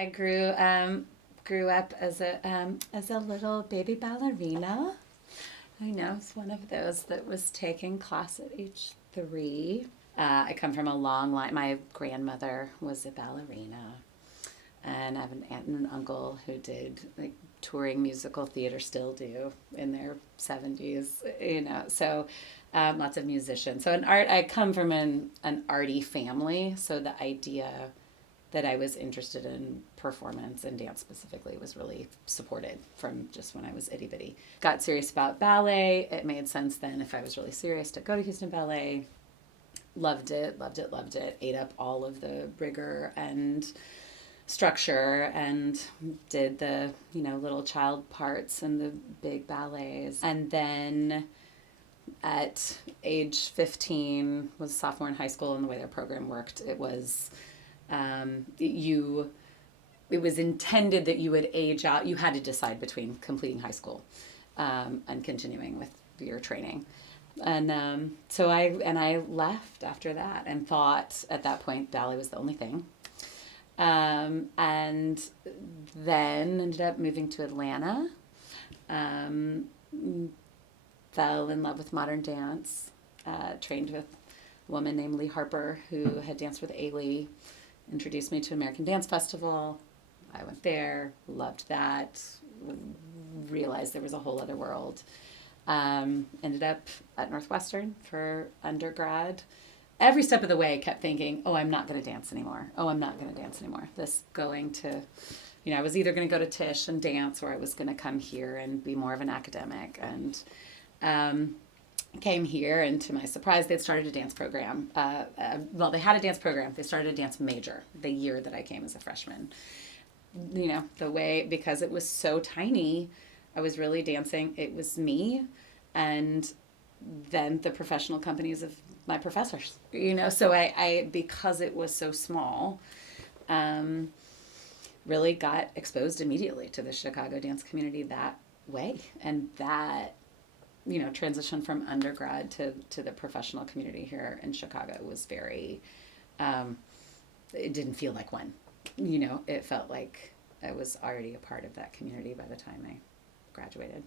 I grew up as a little baby ballerina. I know, it's one of those that was taking class at age 3. I come from a long line. My grandmother was a ballerina, and I have an aunt and an uncle who did like touring musical theater, still do in their 70s. So lots of musicians. So I come from an arty family. So the idea that I was interested in performance and dance specifically was really supported from just when I was itty bitty. Got serious about ballet. It made sense then if I was really serious to go to Houston Ballet. Loved it, loved it, loved it. Ate up all of the rigor and structure and did the, little child parts and the big ballets. And then at age 15, was a sophomore in high school, and the way their program worked, it was it was intended that you would age out. You had to decide between completing high school and continuing with your training. And so I left after that and thought at that point ballet was the only thing. And then ended up moving to Atlanta. Fell in love with modern dance. Trained with a woman named Lee Harper who had danced with Ailey. Introduced me to American Dance Festival. I went there, loved that, realized there was a whole other world. Ended up at Northwestern for undergrad. Every step of the way I kept thinking, oh, I'm not going to dance anymore. Oh, I'm not going to dance anymore. This going to, I was either going to go to Tisch and dance, or I was going to come here and be more of an academic. And came here, and to my surprise, they'd started a dance program. They had a dance program. They started a dance major the year that I came as a freshman. Because it was so tiny, I was really dancing. It was me and then the professional companies of my professors, so I because it was so small, really got exposed immediately to the Chicago dance community that way. And that, transition from undergrad to the professional community here in Chicago was very, it didn't feel like one, it felt like I was already a part of that community by the time I graduated.